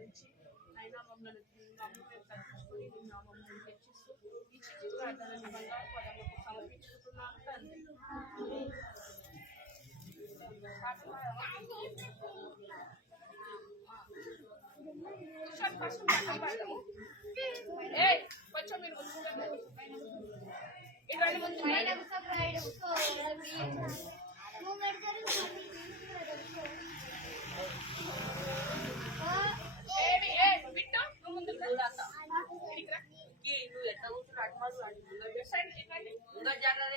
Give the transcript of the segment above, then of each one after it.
నుంచి అయినా మమ్మల్ని నమ్ముకొని తగ్గించుకొని మీ నామమును హెచ్చిస్తూ ఈ చిన్న ప్రార్థనని బంగారు పదములకు సమర్పించుకుంటున్నాను తండ్రి. ఫస్ట్ కొంచెం మీరు ఇవన్నీ ముందు బిట్టు నువ్వు ముందు నువ్వు ఎట్లా కూర్చున్నా అడ్మాలు జాగ్రత్త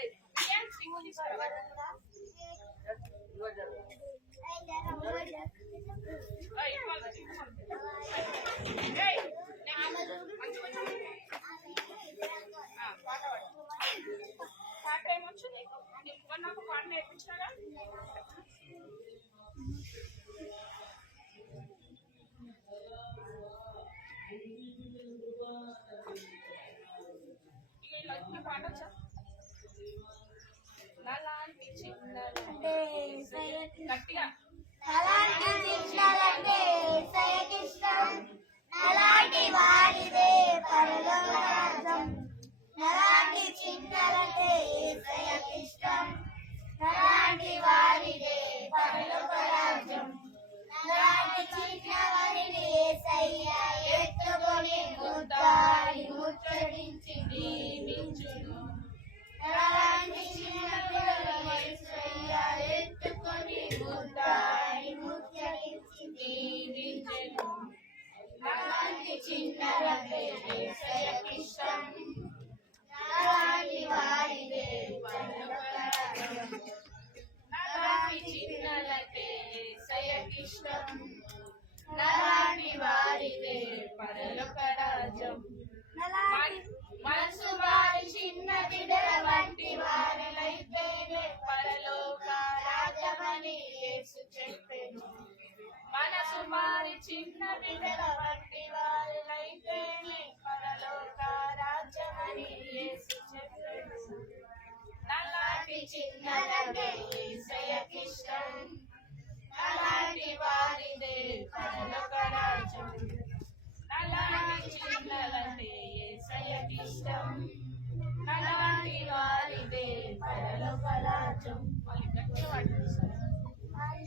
పాట ఏమొచ్చు నీకు నాకు పాట నేర్పించినారా? పాట వచ్చా? నలాంటి చిన్న గట్టిగా నలాంటి వారిదే పరలోకరాజ్యం, నలాంటి చిన్నలకే యేసయ్యకిష్టం, నలాంటి వారిదే పరలోకరాజ్యం, నలాంటి చిన్నవారిని యేసయ్య ఎత్తుకొని ముద్దాడి ముచ్చరించి దీవించును, నలాంటి చిన్న పిల్లలను యేసయ్య ఎత్తుకొని ముద్దాడి ముచ్చరించి దీవించును, నలాంటి చిన్నలకే యేసయ్యకిష్టం, నలాంటి వారిదే పరలోకరాజ్యం, నలాంటి చిన్నలకే యేసయ్యకిష్టం, నలాంటి వారిదే పరలోకరాజ్యం, మనసు వారి చిన్న బిడ్డల వంటి వారిలైతేనే పరలోక రాజ్యమని యేసు చెప్పెను, మనసు వారి చిన్న బిడ్డల వంటి వారిలైతేనే పరలోక రాజ్యమని యేసు చెప్పెను, నలాంటి చిన్నలకే యేసయ్యకిష్టం, నలాంటి వారిదే పరలోక రాజ్యం, నలాంటి చిన్నలకే యేసయ్యకిష్టం, నలాంటి వారిదే పరలోక రాజ్యం. వాళ్ళు గట్టిగా పాటిస్తారు.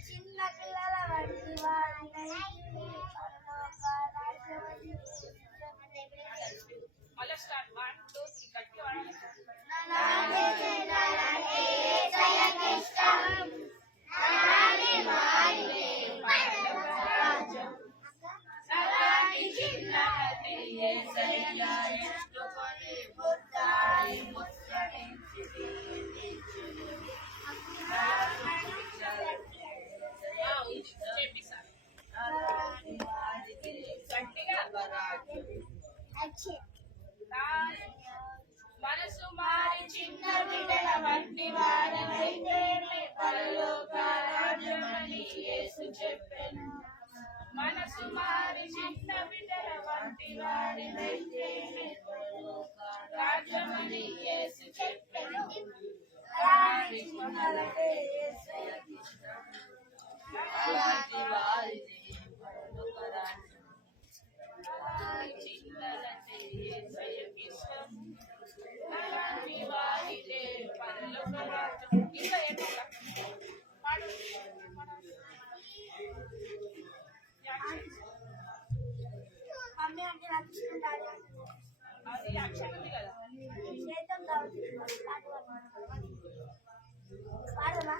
చిన్న పిల్లల వంటి వారినైతే పరలోక రాజ్యమని మళ్ళీ స్టార్ట్ 1 2 3 గట్టిగా పాడాలి. నలాంటి చిన్నలకే యేసయ్యకిష్టం, నలాంటి వారిదే పరలోక రాజ్యం, నలాంటి చిన్నలకే యేసయ్య ఎత్తుకొని ముద్దాడి ముచ్చరించి దీవించును, మనసు మారి చిన్న బిడ్డల వంటి వారినైతేనే పరలోక రాజ్యమని యేసు చెప్పెను, మనసు మారి చిన్న బిడ్డల వంటి వారినైతేనే పరలోక రాజ్యమని యేసు చెప్పెను, నలాంటి చిన్నలకే యేసయ్యకిష్టం, నలాంటి వారిదే పరలోక రాజ్యం, నలాంటి చిన్నలకే యేసయ్యకిష్టం, నలాంటి వారిదే పరలోక రాజ్యం. ఇంకా ఏంటో పాడు మమ్మీ అంటే నాకు ఇష్టం కాదు, అది యాక్షన్ ఉంది కదా చేద్దాం పాడదా?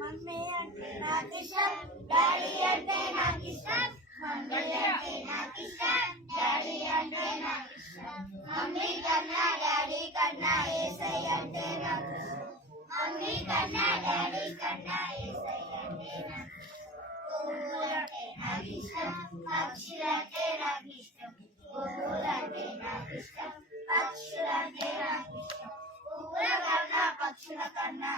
మమ్మీ అంటే నాకు ఇష్టం, డాడీ అంటే నాకు ఇష్టం, మమ్మీ అంటే నాకు ఇష్టం, డాడీ అంటే నాకు ఇష్టం, మమ్మీ కన్నా డాడీ కన్నా యేసయ్య అంటే నాకు ఇష్టం, మమ్మీ కన్నా డాడీ కన్నా యేసయ్య అంటే నాకు ఇష్టం, పువ్వులంటే నాకు ఇష్టం, పక్షులంటే నాకు ఇష్టం, పువ్వులంటే నాకు ఇష్టం, పక్షులంటే నాకు ఇష్టం, పువ్వుల కన్నా పక్షుల కన్నా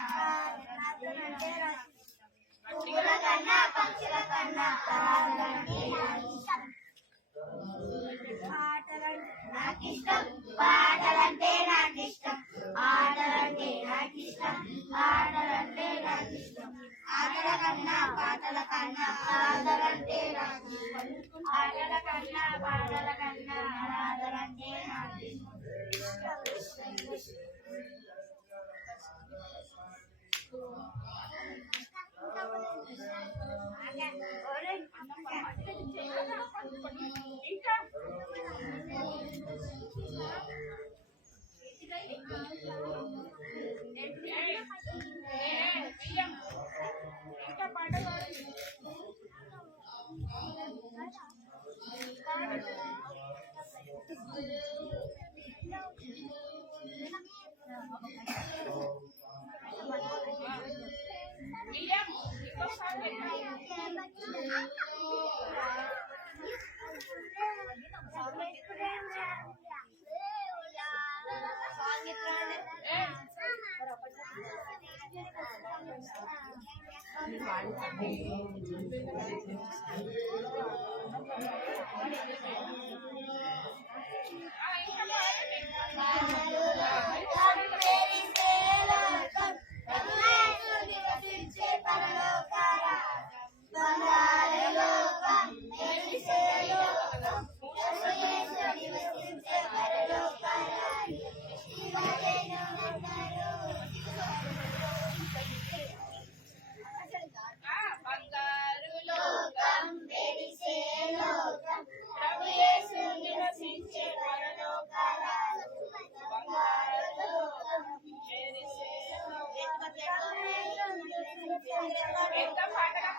ప్రార్థనంటే నాకు ఇష్టం, పువ్వుల కన్నా పక్షుల కన్నా ప్రార్థనంటే నాకు ఇష్టం, ఆటలంటే నాకు ఇష్టం, పాటలంటే నాకు ఇష్టం, ఆటలంటే నాకు ఇష్టం, ఆటలంటే నాకు ఇష్టం, ఆట పాటల కన్నా ఆదరంటే నాకు ఆటల కన్నా పాటల కన్నా ఆదరంటే నాకు ఇంకా ఇంకా పాట బియ్యం ఇంకోసారి బంగారు లోకం వెలిసే లోకం ప్రభు యేసు నివసించే పరలోకాల బంగారు లోకం వెలిసే ఎంత పాటగా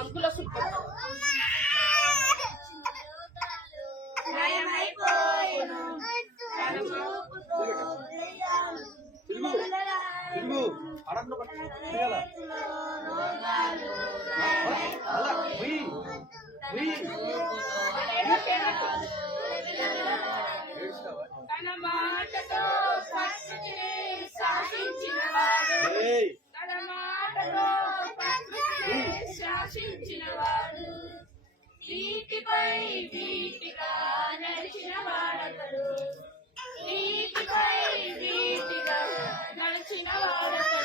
అంకుల తన మాటతో పరిస్థితిని శాసించినవాడు తన మాటతో పరిస్థితిని శాసించినవాడు నీటిపై వీటిగా నడిచిన వాడతడు నీటిపై వీటిగా నడిచిన వాడతడు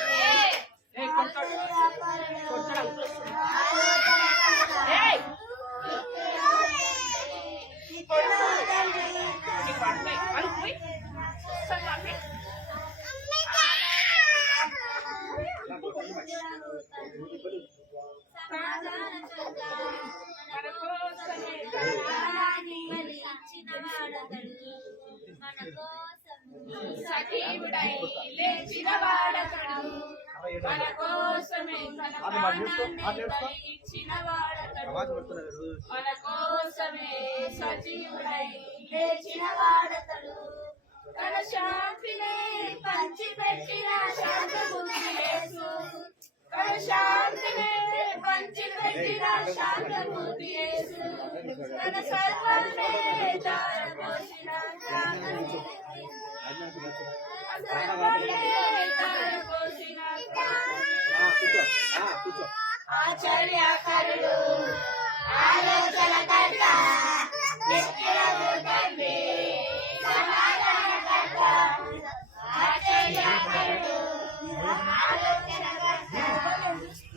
మన కోసం సజీవుడై లేచిన వాడతడు మన కోసమే తన ప్రాణాన్ని బలి ఇచ్చిన వాడతడు మన కోసమే సజీవుడై లేచిన వాడతడు తన శాంతిని పంచిపెట్టిన శాంతమూర్తి యేసు తన శాంతిని పంచిపెట్టిన శాంతమూర్తి యేసు తన సర్వాన్ని ధారపోసిన ఆశ్చర్యకరుడు ఆలోచనకర్త నిత్యుడగు తండ్రి సమాధానకర్త ఆశ్చర్యకరుడు ఆలోచనకర్త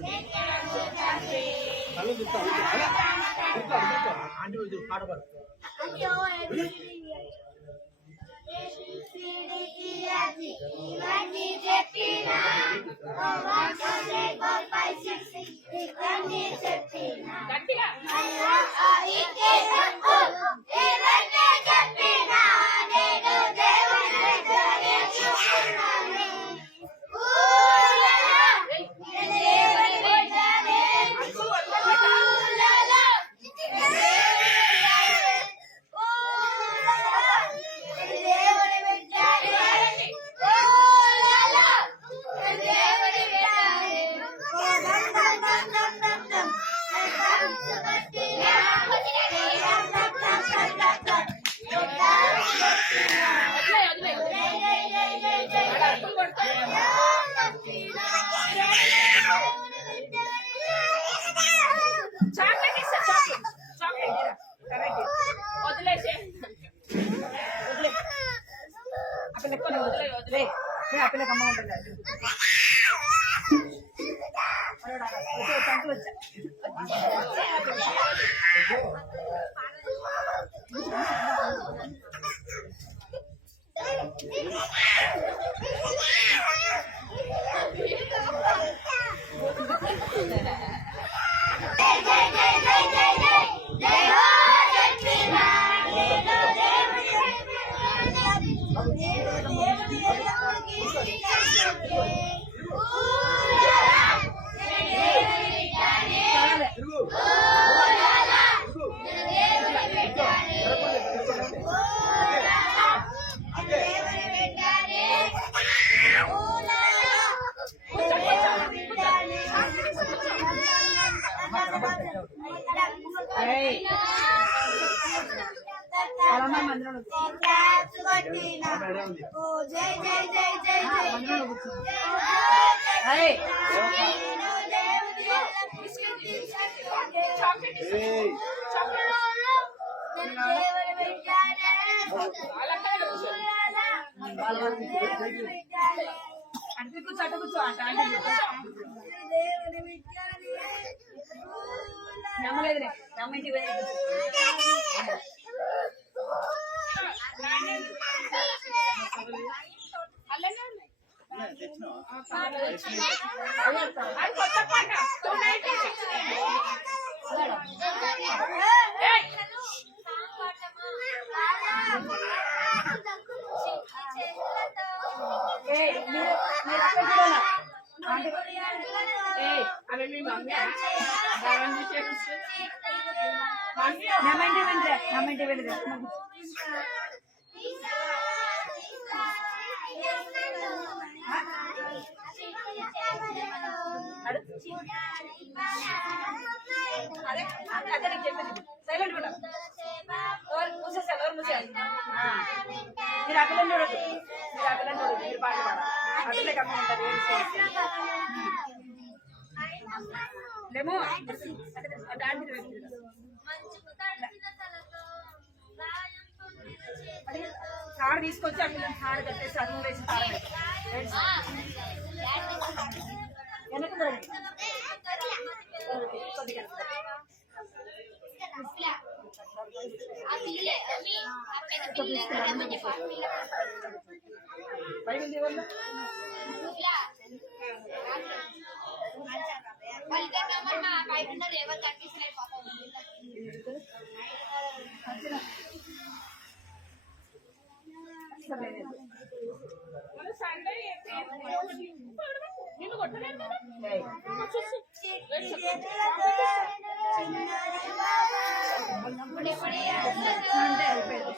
నిత్యుడగు తండ్రి వదిలేసే వదిలే ఆ పిల్లకి అమ్మ ఉంటుంది అంటే కూర్చో అటు కూర్చో అంట నమ్మలేదులే నమ్మింటి కొత్త పాట అవి మీ మమ్మీ నమ్మంటి వెళ్ళి అదే అదే నీకు చెప్పింది సైలెంట్ కూడా మూసేసారు ఎవరు మూసేయాలి మీరు అక్కడ చూడదు మీరు పాట అట్లే కమ్మ ఉంటారు లేమో తాడు తీసుకొచ్చి అక్కడ తాడు కట్టేసి అన్నం వేసి వెనక ఎవరు కనిపిస్తున్నాయి పాపం ఇస్తలేదు. సండే నిన్ను కొట్టలేదు కదా ఏయ్, అంటే అయిపోయింది.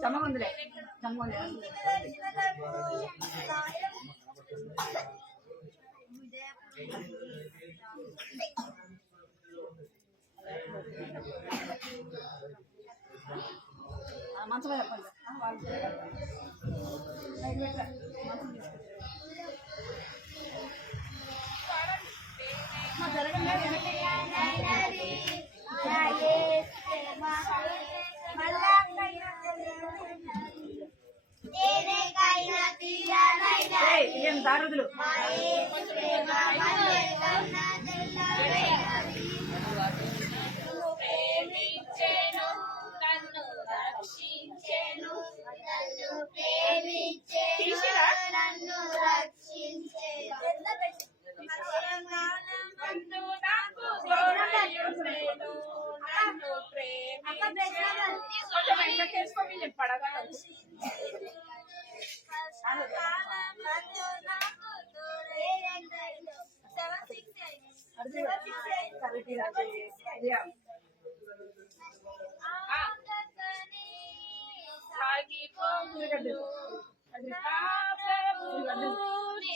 చమ్మగుందిలే, చమ్మగుంది. మంచం మీద చెప్పండి. వాళ్ళు మంచం తీసుకుంటారు. జరగండి వెనక్కి. ఏయ్, ఇదేం దారుదులు. ప్రేమించెను నన్ను రక్షించెను తీసిరా నన్ను రక్షించెను నన్ను నాకు తోడయుండెను నన్ను ప్రేమించెను కొంచెం వెనకేసుకో వీళ్ళు పడగలరు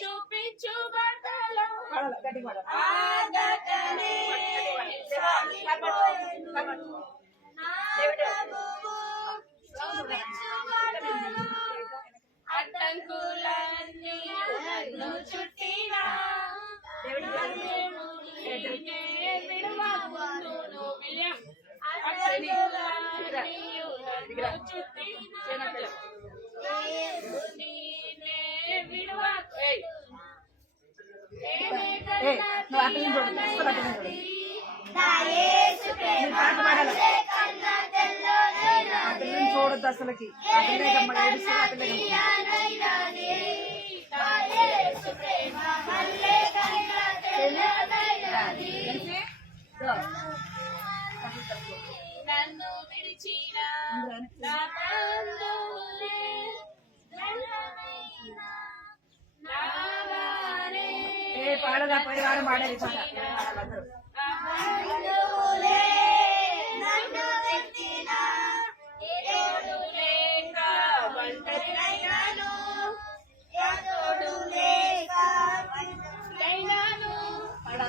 చూపించు బట్టలు గట్టి పడ. ఆగకనే అడ్డంకులన్నీ నన్ను చుట్టినా విడవకుందును విలియం అడ్డంకులన్నీ నన్ను చుట్టినా విడవకు ఏయ్, నువ్వు అక్కడ నుంచి చూడు, అసలు అక్కడ నుంచి చూడు. మీరు పాట పాడాలి. అక్కడ నుంచి చూడొద్దు అసలుకి. అక్కడే గమ్మ ఏడుస్తుంది, అక్కడే గమ్మ. తెలిసి? దో. నన్ను విడిచిన నా బంధువులే నాగానే ఏ పాడదా, పోయి వారం పాడాలి పాట. అందరూ లేక ఒంటరినైనాను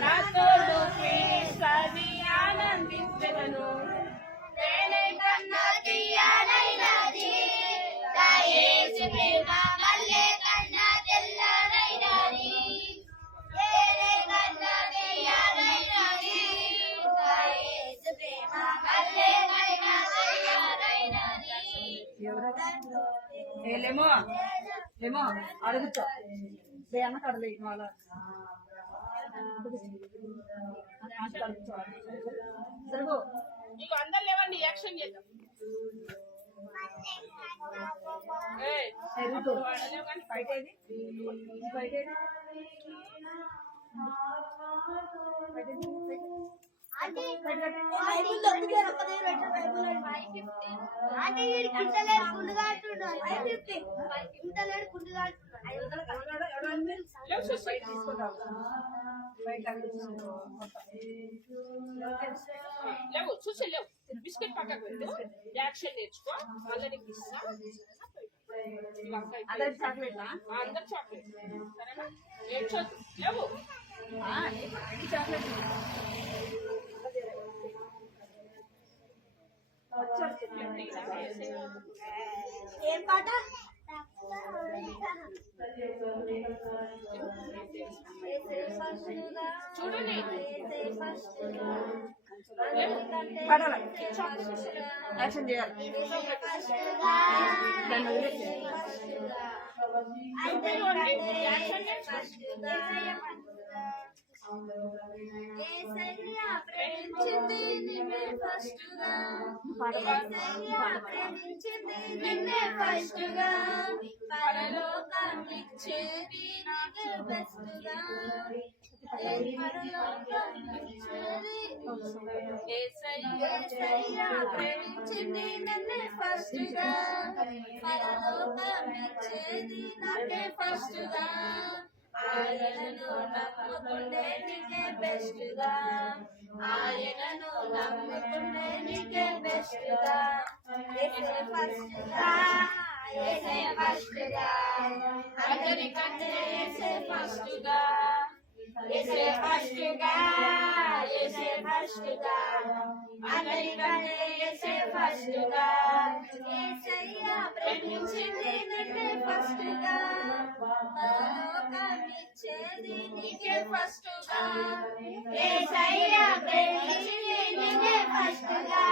నా తోడు ప్రేమిస్తాది ఆనందించను నేనే కన్నా తీయనైనది దయేసు ప్రేమ మల్లె కన్నా తెల్లనైనది నేనే కన్నా తీయనైనది దయేసు ప్రేమ మల్లె కన్నా తెల్లనైనది లేమో లేమో అడుగుతా అన్న కడలే వాళ్ళ సరిగో నీకు అందరు లేవండి యాక్షన్ చేద్దాం బయట ఏది బయట ఏది లేవు చూసి లేవు బిస్కెట్ పక్కకు పెట్టు యాక్షన్ నేర్చుకో మళ్ళీ నీకు ఇస్తా అందరికి చాక్లెట్ అందరు చాక్లెట్ సరేనా నేర్చోద్దు లేవు చాక్లెట్ ఏం పాట చూడండి పడాలి యాక్షన్ చేయాలి దాన్ని వదిలేసి యేసయ్య ప్రేమించింది నిన్నే ఫస్టుగా, యేసయ్య ప్రేమించింది నిన్నే ఫస్టుగా, పరలోకాన్నిచ్చేది నీకే బెస్టుగా, పరలోకాన్నిచ్చేది యేసయ్య ప్రేమించింది నిన్నే ఫస్టుగా, పరలోకాన్నిచ్చేది నాకే ఫస్టుగా, ఆయనను నమ్ముకుంటే నీకే బెస్టుగా, ఆయనను నమ్ముకుంటే నీకే బెస్టుగా, యేసే ఫస్టుగా, యేసే ఫస్టుగా, అందరికంటే యేసే ఫస్టుగా, యేసే ఫస్టుగా, యేసే ఫస్టుగా, అందరికంటే యేసే ఫస్టుగా, యేసయ్య ప్రేమించింది నిన్నే ఫస్టుగా, పరలోకాన్నిచ్చేది నీకే ఫస్టుగా, యేసయ్య ప్రేమించింది నిన్నే ఫస్టుగా,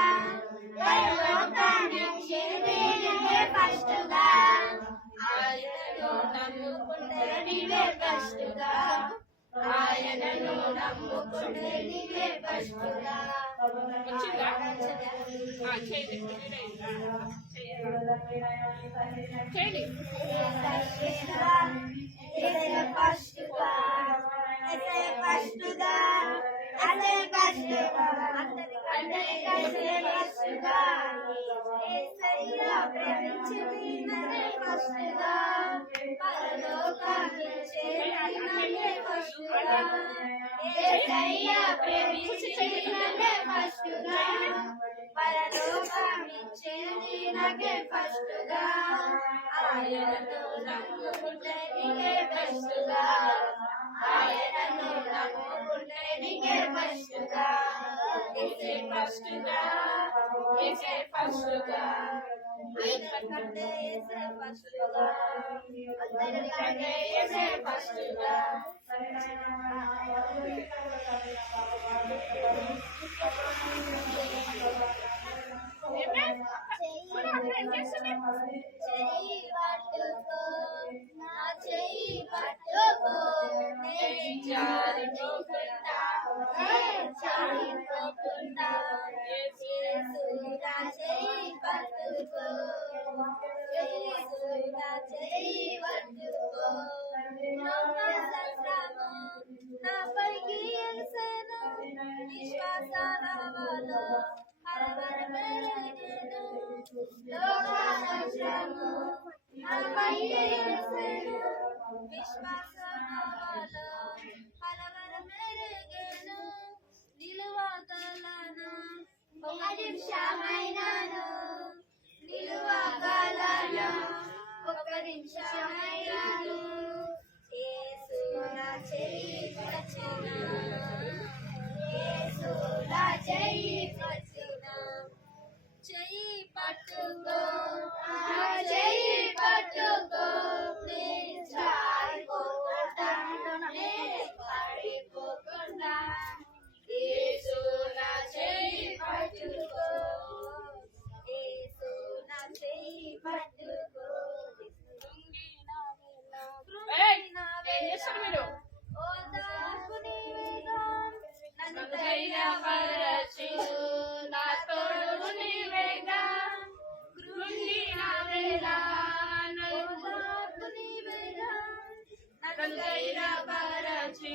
పరలోకాన్నిచ్చేది నీకే ఫస్టుగా, ఆయనను నమ్ముకుంటే నీవే ఫస్టుగా, ఆయనను నమ్ముకుంటే నీవే ఫస్టుగా. వచ్చిందా? చేయండి చేయండి. ఫస్టుగా ఆయనను నమ్ముకుంటే నీకే బెస్టుగా, ఆయనను నమ్ముకుంటే నీకే బెస్టుగా, యేసే ఫస్టుగా, యేసే ఫస్టుగా, అందరికంటే యేసే ఫస్టుగా, అందరికంటే యేసే ఫస్టుగా. చెయ్యి పట్టుకో, నా చెయ్యి పట్టుకో, నేను జారిపోకుండా, జారిపోకుండా, యేసు నా చెయ్యి పట్టుకో, యేసు నా చెయ్యి పట్టుకో, నమ్మకము నాపైకి ఎగసెను, విశ్వాస నావలో హరవర మెరుగెను, లోకాశము నాపైకి ఎగసెను, విశ్వాస నావలో హరవర మెరుగెను, నిలువగలను ఒక నిమిషమైనాను, నిలువగలను ఒక నిమిషమైనాను, యేసు నా చెయ్యి పట్టునా, యేసు నా చెయ్యి పట్టునా, చెయ్యి పట్టుకో, నా చెయ్యి పట్టుకో, నేను జారిపోకుండా, నేను పడిపోకుండా, యేసు నా చెయ్యి పట్టుకో, యేసు నా చెయ్యి పట్టుకో. ఏయ్, ఏం చేస్తారు మీరు? ఓదార్పు నీవేగా, నన్ను ధైర్యపరచు, నా తోడు నీవేగా, కృంగిన వేళ ఓదార్పు నీవేగా, నన్ను ధైర్యపరచు,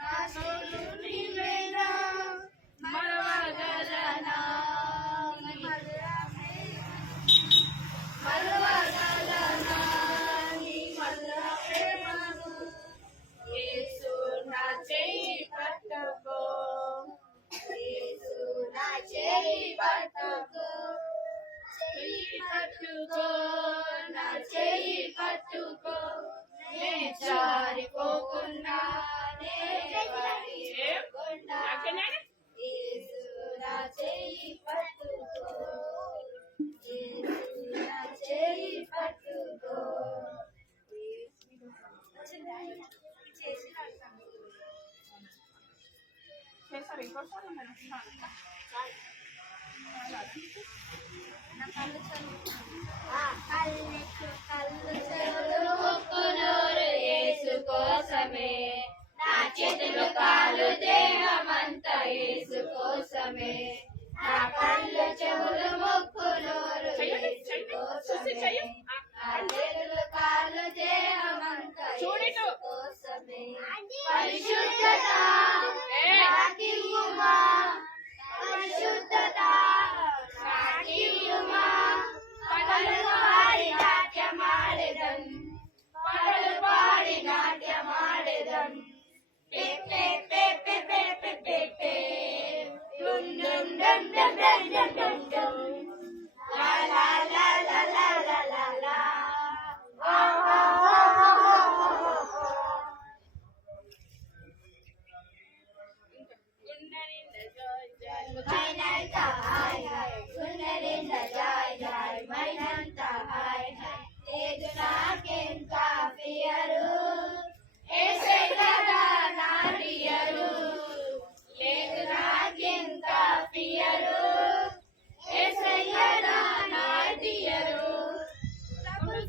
నా తోడు నీవేగా, మరవగలనా నీ మరవగలనా నీ మధుర ప్రేమను, యేసు నా చెయ్యి పట్టుకో, యేసు నా చెయ్యి పట్టుకో, చెయ్యి పట్టుకో, నా చెయ్యి పట్టుకో, నే జారిపోకుండా, నే పడిపోకుండా, యేసు నా చెయ్యి పట్టుకో, యేసు నా చెయ్యి పట్టుకో. చేస్తారు ఇంకోసారి కళ్ళు చెవులు ముక్కు నోరు యేసు కోసమే, నా చేతులు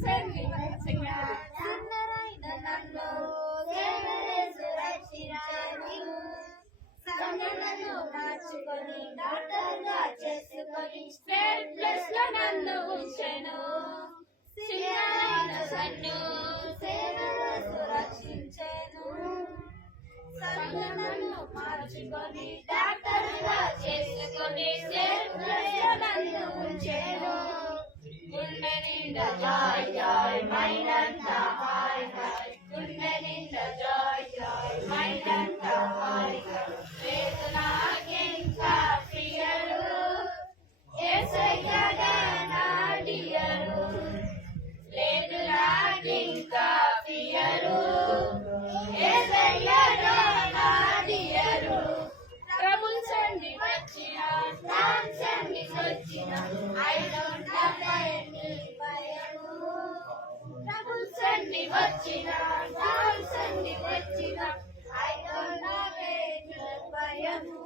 సెన్ని సింగారు సుందరైన నన్ను దేవుడే రక్షించెను. సంగతులను మార్చుకొని డాక్టర్గా చేసుకొని స్టేట్ ప్లస్ లో నన్ను ఉంచెను. సింగారైన నన్ను దేవుడే సురక్షించెను. సంగతులను మార్చుకొని డాక్టర్గా చేసుకొని స్టేట్ ప్లస్ లో నన్ను ఉంచెను. గుండె నిండా జాయ్ జాయ్ మైండంతా హాయ్ హాయ్. గుండె నిండా జాయ్ జాయ్ మైండంతా హాయ్ హాయ్. లేదు నాకింకా ఫియరు, యేసయ్యనే నా డియరు. లేదు నాకింకా ఫియరు, యేసయ్యనే నా డియరు. ట్రబుల్స్ అన్ని వచ్చిన Storms అన్ని వచ్చిన I don't have any భయము. Troubles అన్ని వచ్చిన storms అన్ని వచ్చిన I don't have any భయము.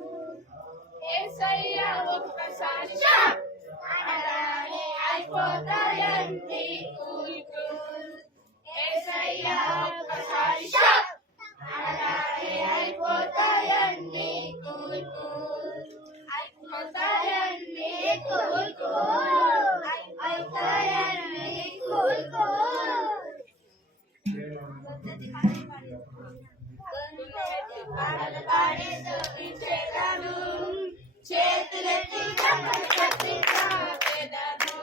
యేసయ్య ఒక్కసారి అనగానే అయిపోతాయండి కూల్ కూల్. యేసయ్య ఒక్కసారి అనగానే అయిపోతాయండి కూల్ కూల్. అయిపోతాయండి కూల్ కూల్. అయిపోతాయండి కూల్ కూల్. పాటలు పాడి స్తుతించెదను, చేతులెత్తి చప్పట్లు కొట్టించెదను.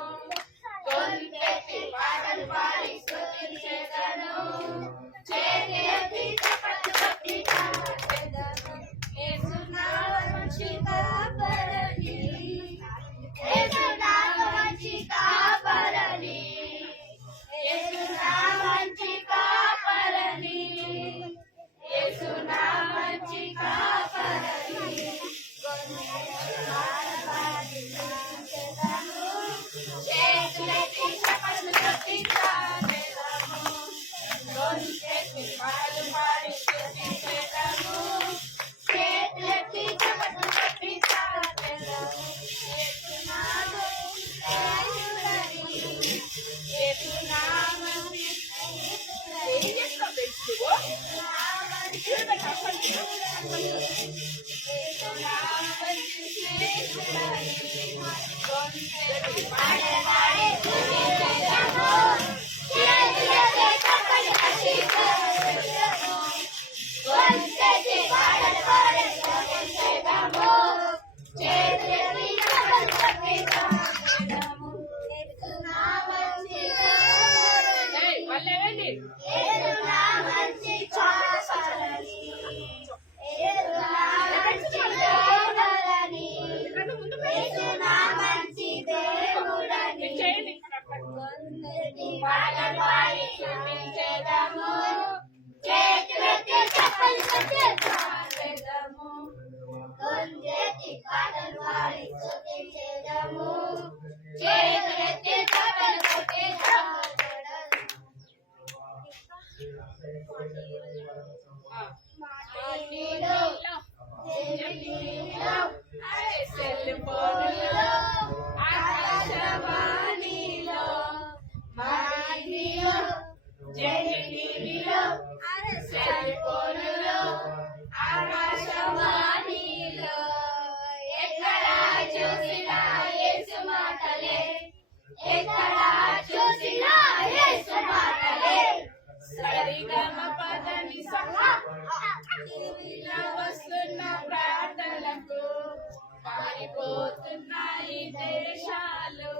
గొంతెత్తి పాటలు పాడి స్తుతించెదను, చేతులెత్తి చప్పట్లు కొట్టించెదను. యేసు నా మంచి కాపరని, యేసు నా మంచి కాపరని, యేసు నా మంచి కాపరని, యేసు నా మంచి కాపరని. చేతులెత్తి చప్పట్లు కొట్టించెదను, గొంతెత్తి పాటలు పాడి స్తుతించెదను, చేతులెత్తి చప్పట్లు కొట్టించెదను. యేసు నా మంచి కాపరని, యేసు నా మంచి ఏం చేస్తావు తెలుసు మళ్ళీ చేయండి పాటలు పాడి స్తుతించెదము, చేతులెత్తి చప్పట్లు కొట్టించెదము. గొంతెత్తి పాటలు పాడి స్తుతించెదము, చేతులెత్తి చప్పట్లు కొట్టించెదము. మాటిలో చెల్లిలో సెల్ ఫోన్లో ఆకాశవాణిలో మాటిలో జెమినిలో సెల్ ఫోనులో ఆకాశవాణిలో ఎక్కడ చూసినా యేసు మాటలే, ఎక్కడ చూసినా యేసు మాటలే. సరిగమ పదని సహా వస్తున్న ప్రార్థనలకు మారిపోతున్నాయి దేశాలు.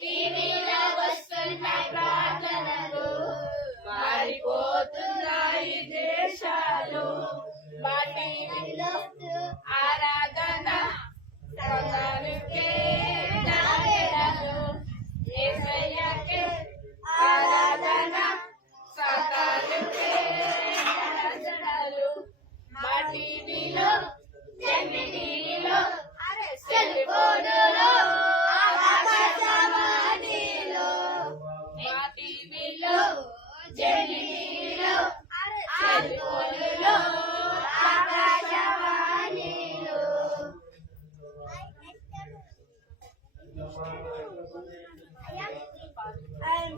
టీవీలో వస్తున్న ప్రార్థనలు మారిపోతున్నాయి దేశాలు. మా టీవీలో ఆరాధన సంతానుకే నాయనలు, యేసయ్యకే ఆరాధన సంతానుకే నాయనలు. మా టీవీలో జెమినిలో సెల్ ఫోనులో ఆకాశవాణిలో మా టీవీలో జెమినిలో సెల్ ఫోనులో ఆకాశవాణిలో. I'm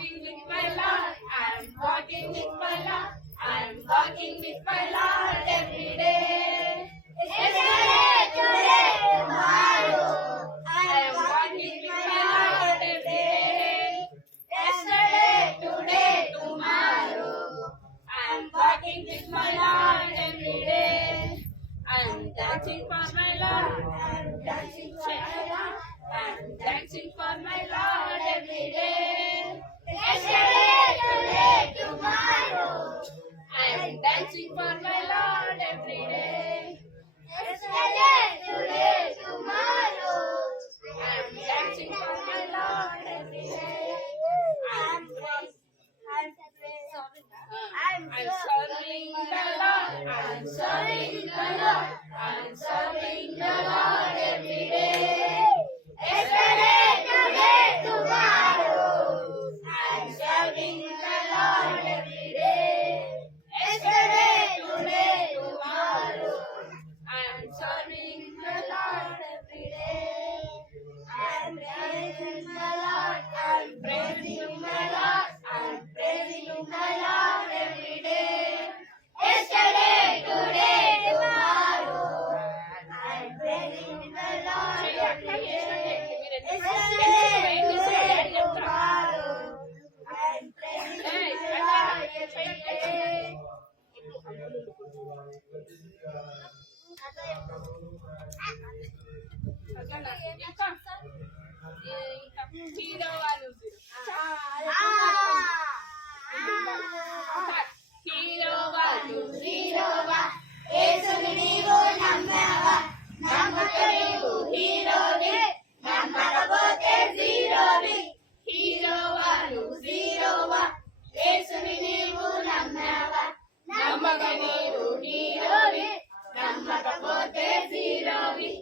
walking with my Lord. I'm walking with my Lord. I'm walking with my Lord every day. Yesterday, today, tomorrow. I'm walking with my Lord every day. Yesterday, today, tomorrow. I'm walking with my Lord every day. I'm dancing for my Lord. I'm dancing for my Lord. I'm dancing for my Lord every day. Yesterday, today, tomorrow. I'm dancing for my Lord every day. Yesterday, today, tomorrow. I'm dancing for my Lord every day. I'm serving the Lord. I'm serving the Lord. I'm serving the Lord every day. Yesterday, today, tomorrow. I'm serving the Lord every day. Yesterday, today, tomorrow. I'm serving the Lord every day. I'm praising the Lord. I'm praising the Lord. I'm praising the Lord every day. Yesterday, today, tomorrow. I'm praising the Lord every day. Yesterday, today, tomorrow. I'm praising the Lord every day. హీరోవా యేసుని నీవు నమ్మావా నమ్మక నీవు హీరోవి నమ్మకపోతే జీరోవి హీరోవా నువ్వు జీరోవా యేసుని నీవు నమ్మావా నమ్మక నీవు హీరోవి నమ్మకపోతే జీరోవి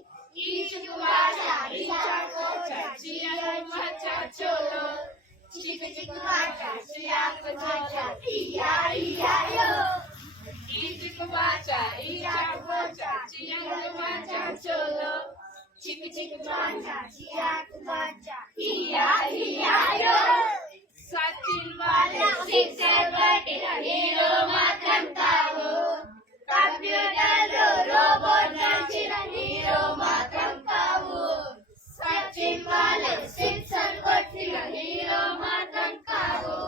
ఈచుకు భాష ఈచాకో చచ్చియమ్మ చచ్చోలో చికు చికు భాష చియాకు చచ్చ ఇయా ఇయాయో ఈజికు బాచా ఈచాకు చియంగు బాచా చోలో చికి చికి బాచా చియాకు భాష ఇయా ఇయాయో సచిన్ వాలే సిక్సర్ కొట్టిన హీరో మాత్రం కావు కంప్యూటర్లో రోబోట్ నడిచిన హీరో మాత్రం కావు సచిన్ వాళ్ళే సిక్సర్ కొట్టిన హీరో మాత్రం కావు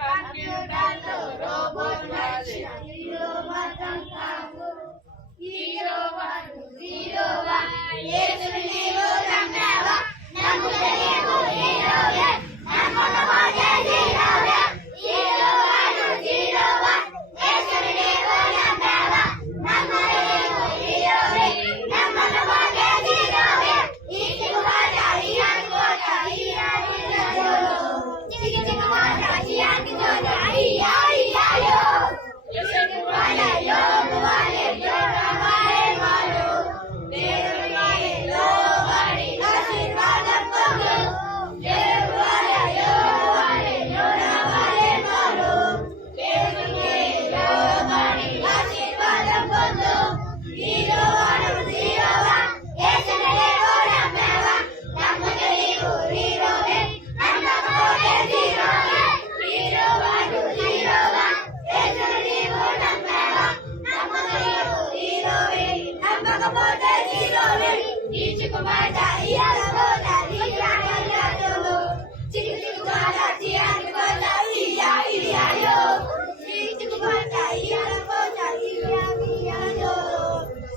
కంప్యూటర్లో రోబోట్ నడిచిన హీరో మాత్రం కావు హీరోవా హీరోవా యేసుని నీవు నమ్మావా నమ్ముట నీవు హీరోవే నమ్మకపోతే జీరోవే హీరోవా జీరోవా యేసుని నీవు నమ్మావా నమ్మట నీవు హీరోవే నమ్మకపోతే జీరోవే ఈచికు బాట ఇయాకి కోట ఇయాకి జోలో చికి చికి బాట ఇయాకి జోట ఇయా ఇయాయో యేసుని బాట యోగు వాలే యోగా వాలే వాలు దేవుని వాలే లోబడి ఆశీర్వాదం పొందు దేవుని వాలే యోగు వాలే యోగా వాలే వాలు దేవుని లోబడి ఆశీర్వాదం పొందు హీరోవాను జీరోవా యేసుని నీవు నమ్మావా నమ్మక నీవు హీరోవే నమ్మకపోతే జీరోవే హీరోవాను జీరోవా యేసుని నీవు నమ్మావా నమ్మక నీవు హీరోవే నమ్మకపోతే జీరోవే ఈచుకు బాట ఇయాల కోట ఇయాలో చికి చికి బాట చియాకి కోట ఇయా ఇయాయో ఈచుకు బాట ఇయాల కోట ఇయాలో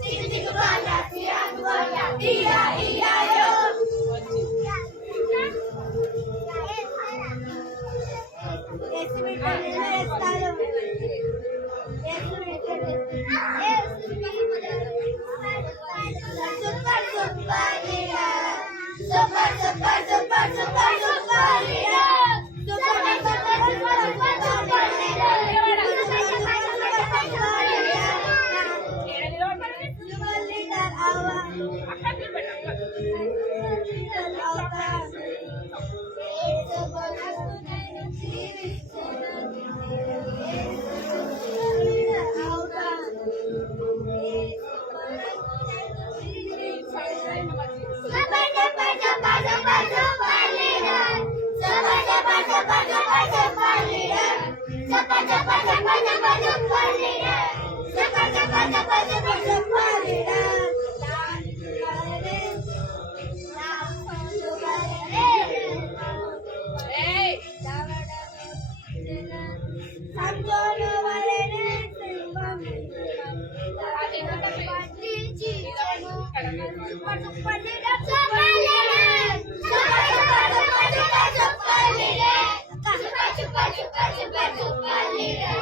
చికి చికి బాట చియాకి కోట ఇయా ఇయాయో Super, super, super, super, super leader. Super, super, super, super super leader.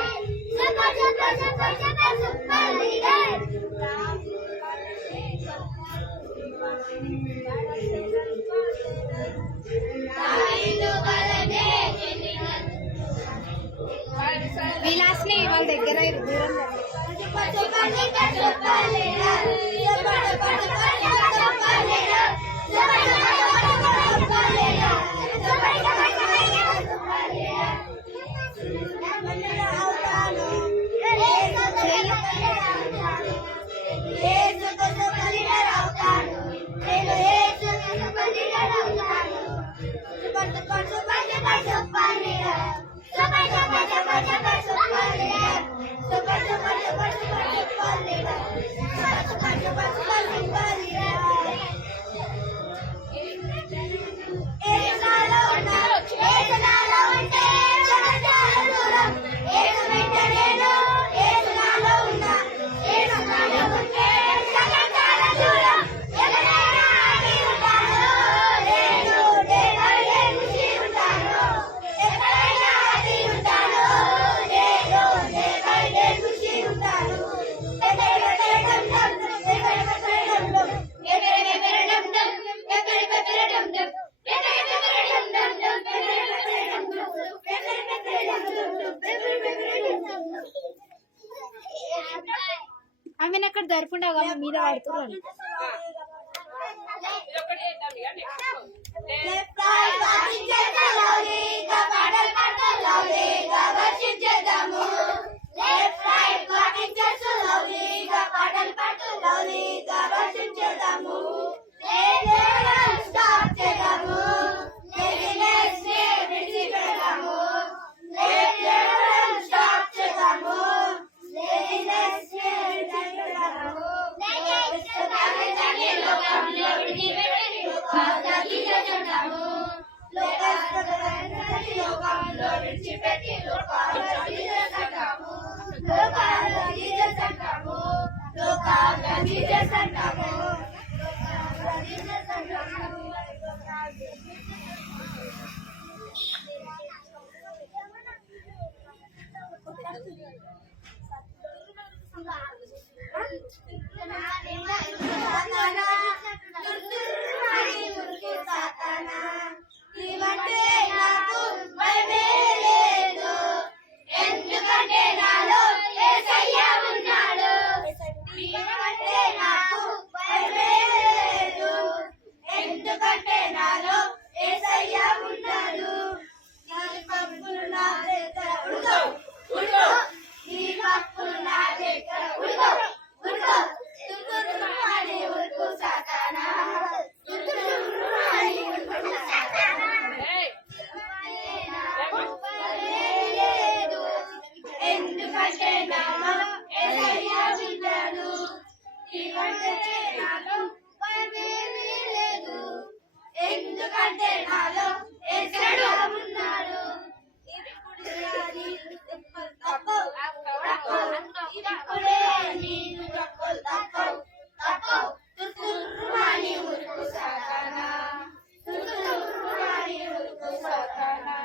Super, super, super, super, super leader. విలాస్ని వాళ్ళ దగ్గర దూరం ఆమె అక్కడ జరుపుండగా మీద పడుతున్నాను ఇదొక్కటి చేద్దాం ఇక next Left, right, watching slowly, the paddle paddle slowly, the worship చేద్దాము. Left, right, watching slowly, the paddle paddle slowly, the worship చేద్దాము. Let's stop చేద్దాము. Let's విడిచిపెడదాము. Let's stop చేద్దాము. Let's విడిచిపెడదాము. లోకంలో విడిచిపెట్టి లోకంలో విడిచిపెట్టి లోకాల్లో జీసస్ అంటాము. లోకాల్లో జీసస్ అంటాము. లోకాల్లో జీసస్ అంటాము. లోకాల్లో జీసస్ అంటాము. నీవంటే నాకు భయమే లేదు, ఎందుకంటే నాలో యేసయ్య ఉన్నాడు. నీవంటే నాకు భయమే లేదు, ఎందుకంటే నాలో యేసయ్య ఉన్నాడు. నీ పప్పులు నా దగ్గర ఉడుకో ఉడుకో, నీ పప్పులు నా దగ్గర ఉడుకో ఉడుకో. తుర్రు అని ఉడుకు సాతానా, తుర్రు అని ఉడుకు సాతానా. ఎందుకంటే నాలో యేసయ్య ఉన్నాడు. నీవంటే నాకు భయమేమీ లేదు, ఎందుకంటే నాలో యేసయ్య ఉన్నాడు. ఇప్పుడే నీరు తక్కువ తక్కువ తక్కువ. తుర్రు అని ఉడుకు సాతానా, తుర్రు అని ఉడుకు సాతానా.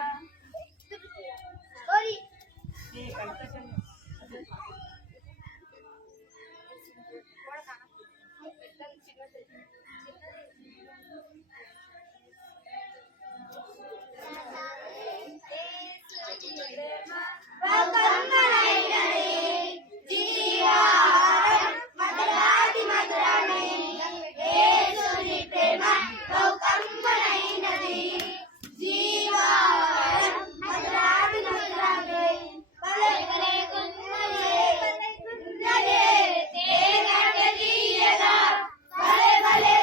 లోకమ్మనైనది జీవాహారం, మధురాతి మధురాని యేసుని ప్రేమ. లోకమ్మనైనది జీవాహారం, మధురాతి మధురాని భలే భలే గున్నదే తేనె తీయగా, భలే భలే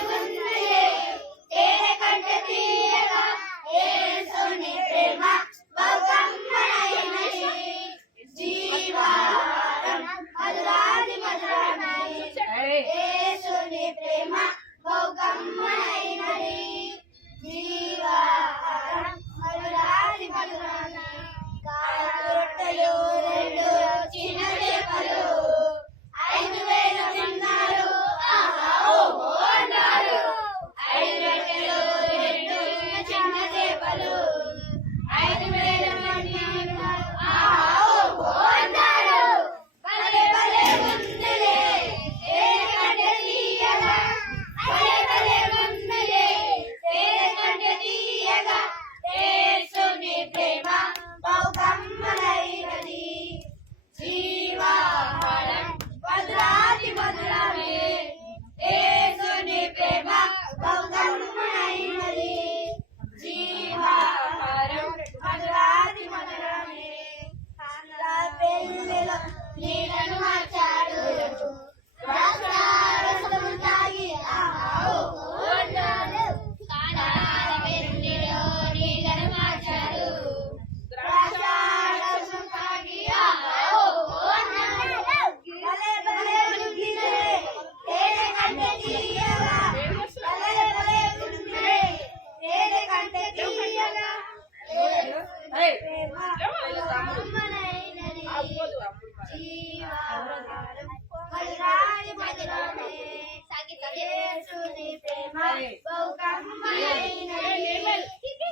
బహుకమ్మైనది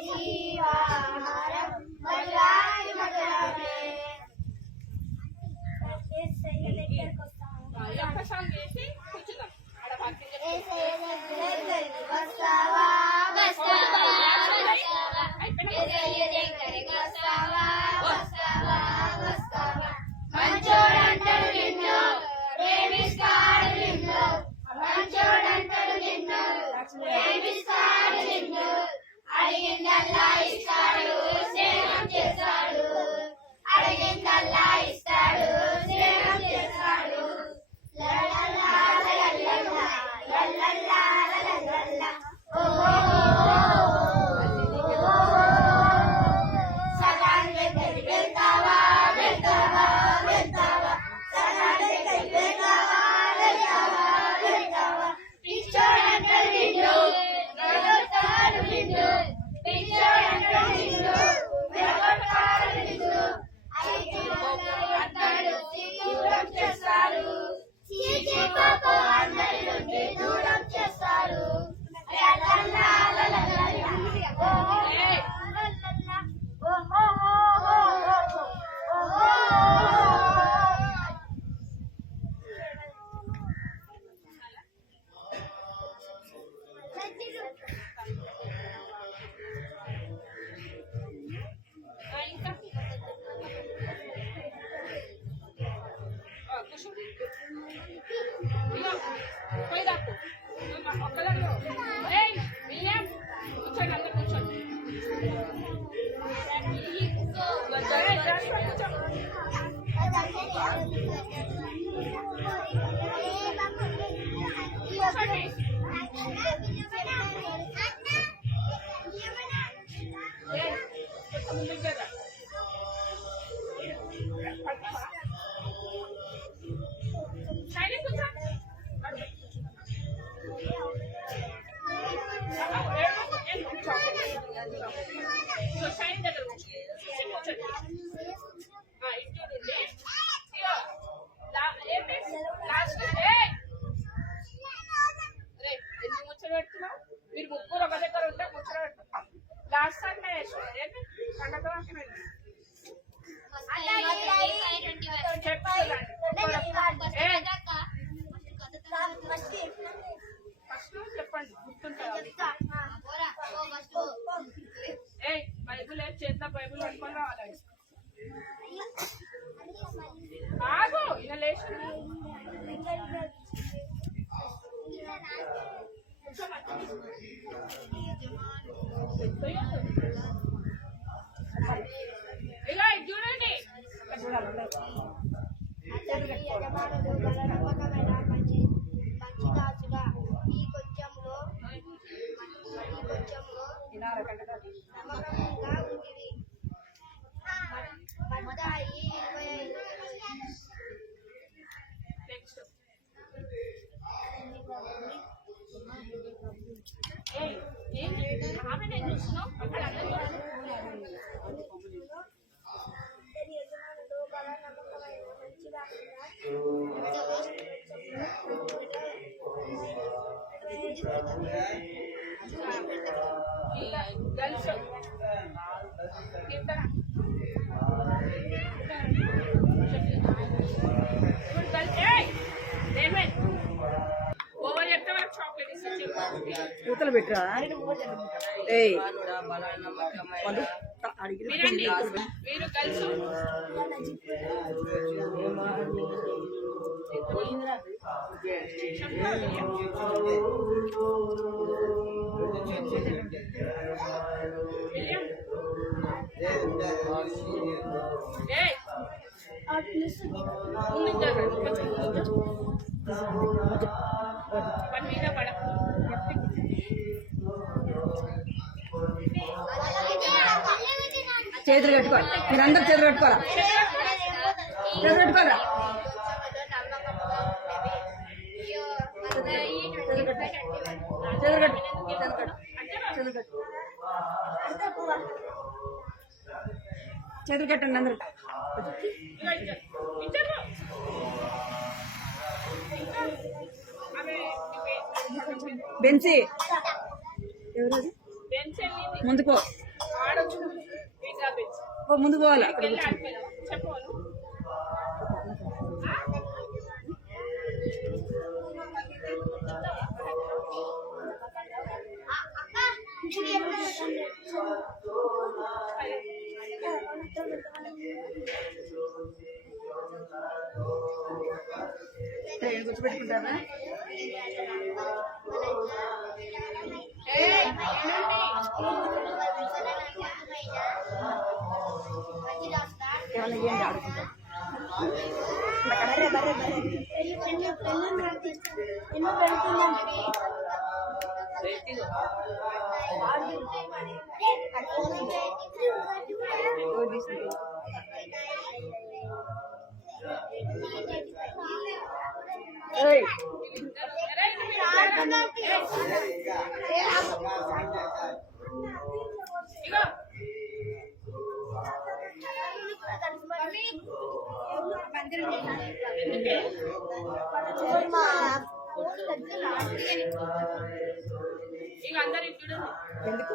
జీవాహారం మధురాది మధురమే. ఒక్క సాంగ్ వేసి కూర్చుందాం. ఆడ వాకింగ్ చేసి యేసయ్య దగ్గరికి వస్తావా వస్తావా వస్తావా, యేసయ్య దగ్గరికి వస్తావా వస్తావా వస్తావా, మంచోడంటాడు నిన్ను ప్రేమిస్తాడు నిన్ను, మంచోడంటాడు నిన్ను ప్రేమిస్తాడు నిన్ను, అడిగిందల్లా ఇస్తాడు స్నేహం చేస్తాడు, అడిగిందల్లా ఇస్తాడు స్నేహం చేస్తాడు. లలలా లలలా లలలా లలలా ఓహో సదాని దగ్గరికి వెళ్తావా వెళ్తావా వెళ్తావా, సదాని దగ్గరికి వెళ్తావా వెళ్తావా వెళ్తావా, పిచ్చోడంటాడు నిన్ను వెళ్తాడు నిన్ను, పిచ్చోడంటాడు నిన్ను వెళ్తాడు నిన్ను, అంటాడు దూరం చేస్తాడు, చీచి పాపం అందరి నుండి దూరం చేస్తాడు. లలలా లలలా ఓహో లలలా ఓహో ఓహో. ఇంకా కూర్చోండి. ఇగో పోయి దాక్కు. ఒక్కదానిలో ఏయ్ బియ్యం కూర్చోండి, అందరు కూర్చోండి. సరే జాషువా కూర్చో. కూర్చోండి. ఏయ్ కొంచెం ముందుకు జరగ. పట్టుకోవా? శైలి కూర్చో. శైలి దగ్గర కూర్చోండి. ఇంటి నుండి ఇగో ఏంటి లాస్ట్ రే ఎందుకు ముచ్చట పెడుతున్నావు? మీరు ముగ్గురు ఒక దగ్గర ఉంటే ముచ్చట పెట్టు. లాస్ట్ టైం ఏంటి పండగ ఫస్ట్ చెప్పండి గుర్తుంటుంది. ఏ బైబుల్ చేత బైబుల్ పట్టుకొని రావాలి. ఆగు ఇలా లేచి ఇలా చూడండి. యజమానులు గల నమ్మకమైన మంచి దాసుడా, ఈ కొంచెంలో నమ్మకంగా ఉంటుంది. మత్తాయి 25. నెక్స్ట్ ఆమె నేను చూస్తున్నావు అక్కడ అందరూ యజమానులు గల నమ్మకమైన మంచి దాసుడా, గర్ల్స్ కీర్తన ఓవర్ చెప్తే వరకు చాక్లెట్ ఇస్తే పూతలు పెట్టరా ఏయ్ వాళ్ళు వినండి మీరు గర్ల్స్ మీద పడ చేతులు కట్టుకోవాలి. మీరందరూ చేతులు కట్టుకోవాలా? చేతులు కట్టుకోవాలా? చేతులు కట్టు. చేతులు కట్టు. చేతులు కట్టు. చేతులు కట్టు. చేతులు కట్టండి అందరూ. బెన్సీ ఎవరది బెంచ్ వెళ్ళింది ముందు పో ఆడొచ్చు పిజ్జా బెంచ్ పో, ముందు పోవాలి అక్కడ వెళ్ళి ఆడిపోయినా చెప్పను ట్రైన్ కూర్చోబెట్టుకుంటారా ఏమన్నా ఇవ్వండి ఆడుకుంటాం ఎన్నో పెడుతుందండి ఎవరు తీసింది? ఏయ్, ఇగో ఇక అందరు ఇప్పుడు ఎందుకు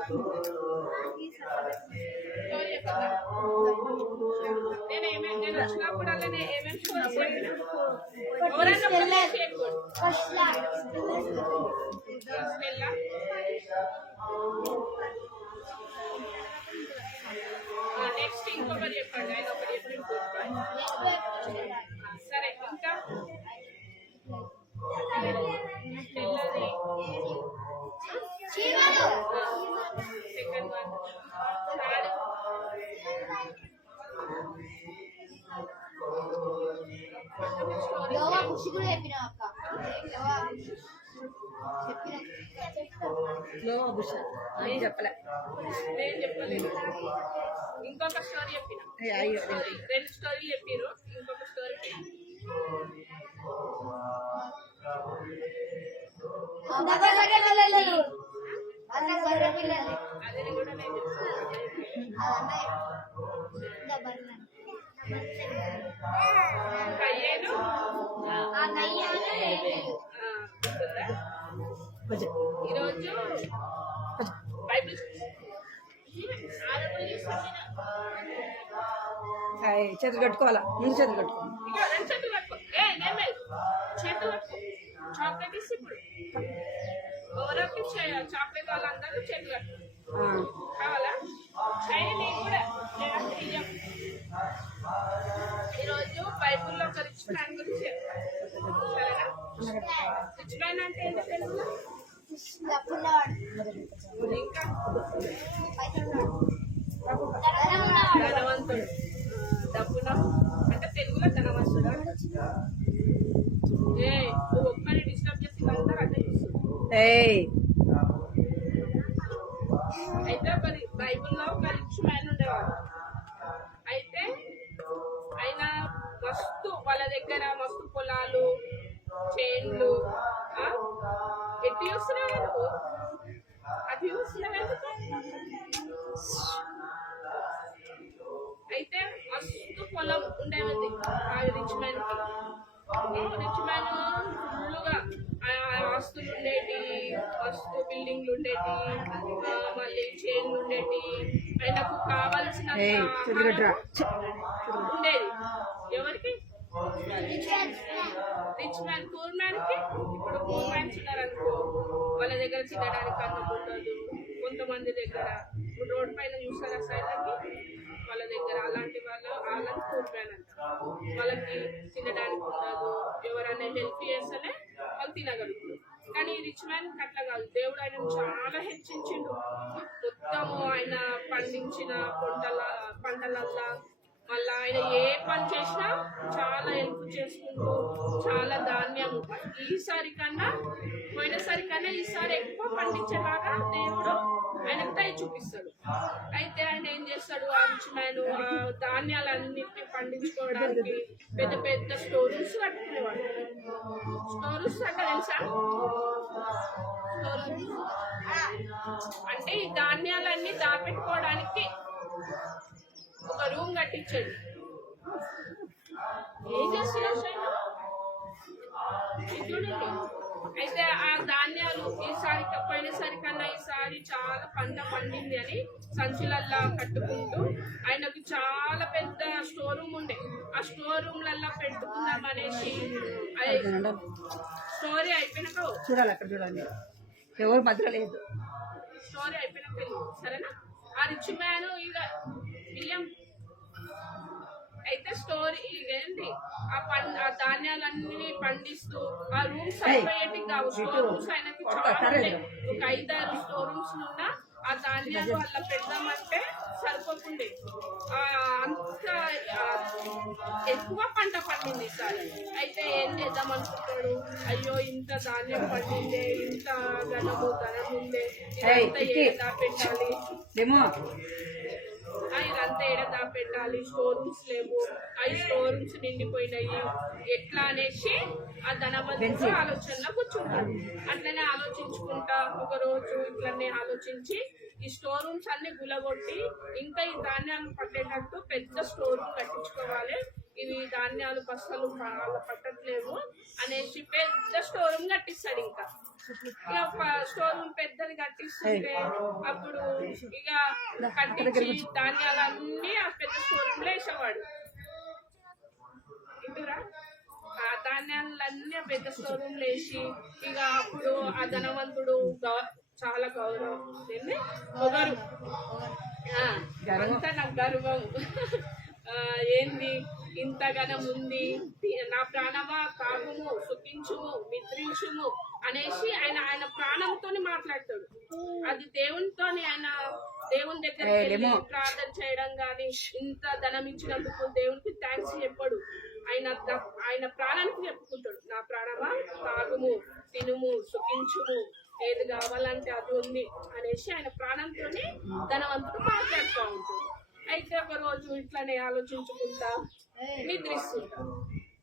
స్టోరీ చెప్తా నేను వచ్చినప్పుడల్లా నేను ఏమేమి స్టోరీ చెప్పిన ఎవరైనా చేయకూడదు స్టెల్లా నెక్స్ట్ ఇంకొకటి చెప్పండి ఆయన ఒకటి చెప్పి సరే ఇంకా స్టెల్లాది సెకండ్ వన్ థర్డ్ యోగా ఖుషి కూడా చెప్పినా అక్క యోగా చెప్పిన లోవా బుష నేను చెప్పలే నేను చెప్పలేదు ఇంకొక స్టోరీ చెప్పిన అయ్యో రెండు స్టోరీలు చెప్పిర్రు ఇంకొక స్టోరీ అది కూడా నేను చెప్తాను కయ్యేను కొంచెం ఈరోజు బైబిల్ ఆరోగ్యం తీసుకొచ్చిన చేతులు కట్టుకోవాలా ముందు చేతులు కట్టుకోవాలి ఇక రెండు చేతులు పట్టుకో నేమే చేతులు పట్టుకో చాక్లెట్ ఇస్తే ఇప్పుడు ఓవరాల్కి చాక్లెట్ వాళ్ళందరూ చేతులు కట్టుకో కావాలా చైనా నేను కూడా లేదంటే ఇయ్యం ఈరోజు బైబుల్లో ఒక రిచ్ మ్యాన్ గురించి చెప్తాను సరేనా రిచ్ మ్యాన్ అంటే ఏంటి తెలుగులో ఇంకా ధనవంతుడు డబ్బున అంటే తెలుగులో ధనవంతుడు నువ్వు ఒక్కరిని డిస్టర్బ్ చేసి అందరూ అట్లా చూస్తుంది అయితే మరి బైబుల్లో ఒక రిచ్ మ్యాన్ ఉండేవాడు అయితే ఆయన మస్తు వాళ్ళ దగ్గర మస్తు పొలాలు చేన్లు ఎట్టి చూస్తున్నావు నువ్వు అది చూస్తున్నావు ఎందుకు అయితే మస్తు పొలం ఉండేది ఆ రిచ్ మ్యాన్ కి రిచ్ మ్యాన్ ఫుల్గా ఆస్తులు ఉండేటి మస్తు బిల్డింగ్లు ఉండేటి మళ్ళీ చైన్లు ఉండేటి ఆయనకు కావాల్సిన ఉండేది ఎవరికి రిచ్ మ్యాన్ పూర్ మ్యాన్ కి ఇప్పుడు పూర్ మ్యాన్స్ ఉన్నారనుకో వాళ్ళ దగ్గర తినడానికి అన్నం ఉండదు కొంతమంది దగ్గర ఇప్పుడు రోడ్ పైన చూస్తారా సైడ్లకి వాళ్ళ దగ్గర అలాంటి వాళ్ళని పూర్ మ్యాన్ అంటారు వాళ్ళకి తినడానికి ఉండదు ఎవరైనా హెల్ప్ చేస్తేనే వాళ్ళు తినగలుగుతారు కానీ రిచ్ మ్యాన్ అట్లా కాదు దేవుడు ఆయన చాలా హెచ్చించిండు మొత్తము ఆయన పండించిన పంటలల్లా మళ్ళీ ఆయన ఏ పని చేసినా చాలా హెల్ప్ చేసుకుంటూ చాలా ధాన్యము ఈసారి కన్నా పోయినసారి కన్నా ఈసారి ఎక్కువ పండించేలాగా దేవుడు ఆయనకు దయ చూపిస్తాడు అయితే ఆయన ఏం చేస్తాడు ఆ రిచ్ మ్యాన్ ఆ ధాన్యాలన్నింటినీ పండించుకోవడానికి పెద్ద పెద్ద స్టోర్స్ కట్టుకునేవాడు స్టోర్స్ అంటే తెలుసా అంటే ఈ ధాన్యాలన్నీ దాపెట్టుకోవడానికి ఒక రూమ్ కట్టించాడు ఏం చేస్తున్నావు శైలు చూడండి అయితే ఆ ధాన్యాలు ఈసారి పోయినసారి కన్నా ఈసారి చాలా పంట పండింది అని సంచులల్లా కట్టుకుంటూ ఆయనకు చాలా పెద్ద స్టోర్ రూమ్ ఉండే. ఆ స్టోర్ రూమ్ లల్లా పెట్టుకుందాం అనేసి స్టోరీ అయిపోయినాక చూడాలి, అక్కడ చూడండి, ఎవరు మధ్య లేదు. స్టోరీ అయిపోయినాక వెళ్ళు, సరేనా? ఆ రిచ్ మ్యాన్ ఇక బియ్యం అయితే స్టోరీ ఏంటి ఆ ధాన్యాలన్నీ పండిస్తూ ఆ రూమ్స్ అయిపోయేటి కావు. స్టోర్ రూమ్స్ ఆయనకి చాలా ఉన్నాయి. ఒక 5-6 స్టోర్ రూమ్స్ ఉన్నా ఆ ధాన్యాలు అలా పెడదామంటే సరిపోతుండే. అంత ఎక్కువ పంట పండింది సార్. అయితే ఏం చేద్దాం అనుకుంటాడు, అయ్యో ఇంత ధాన్యం పండిందే, ఇంత ధనము ఉందే, ఇదంతా ఏడా పెట్టాలి, ఇదంతా ఏడా పెట్టాలి, స్టోర్ రూమ్స్ లేవు, అవి స్టోర్ రూమ్స్ నిండిపోయినాయి, ఎట్లా అనేసి ఆ ధనవంతుడు ఆలోచనలో కూర్చుంటాడు. అట్లనే ఆలోచించుకుంటా ఒక రోజు ఇట్లనే ఆలోచించి ఈ స్టోర్ రూమ్స్ అన్ని గులగొట్టి ఇంకా ఈ ధాన్యాలు పట్టేటట్టు పెద్ద స్టోర్ రూమ్ కట్టించుకోవాలి, ఇవి ధాన్యాలు బస్తాలు పట్టట్లేవు అనేసి పెద్ద స్టోర్ రూమ్ కట్టిస్తాడు. ఇంకా ఇక స్టోర్ రూమ్ పెద్దది కట్టిస్తుంటే అప్పుడు ఇక కట్టించి ధాన్యాలన్నీ ఆ పెద్ద స్టోర్ రూమ్ లో వేసేవాడు. ఇంటురా, ఆ ధాన్యాలన్నీ పెద్ద స్టోర్ రూమ్ వేసి ఇక అప్పుడు ఆ ధనవంతుడు చాలా గౌరవం, పొగరు, అంతా నాకు గర్వం, ఏంది ఇంతగానం ఉంది, నా ప్రాణమా తాగుము, సుఖించుము, నిద్రించుము అనేసి ఆయన ప్రాణంతో మాట్లాడతాడు. అది దేవునితో ఆయన దేవుని దగ్గర ప్రార్థన చేయడం కానీ ఇంత ధనం ఇచ్చినందుకు దేవునికి థ్యాంక్స్ చెప్పాడు. ఆయన ప్రాణానికి చెప్పుకుంటాడు, నా ప్రాణమా తాగుము, తినుము, సుఖించుము, ఏది కావాలంటే అది ఉంది అనేసి ఆయన ప్రాణంతో ధనవంతుడు మాట్లాడుతూ ఉంటాడు. అయితే ఒక రోజు ఇట్లనే ఆలోచించుకుంటా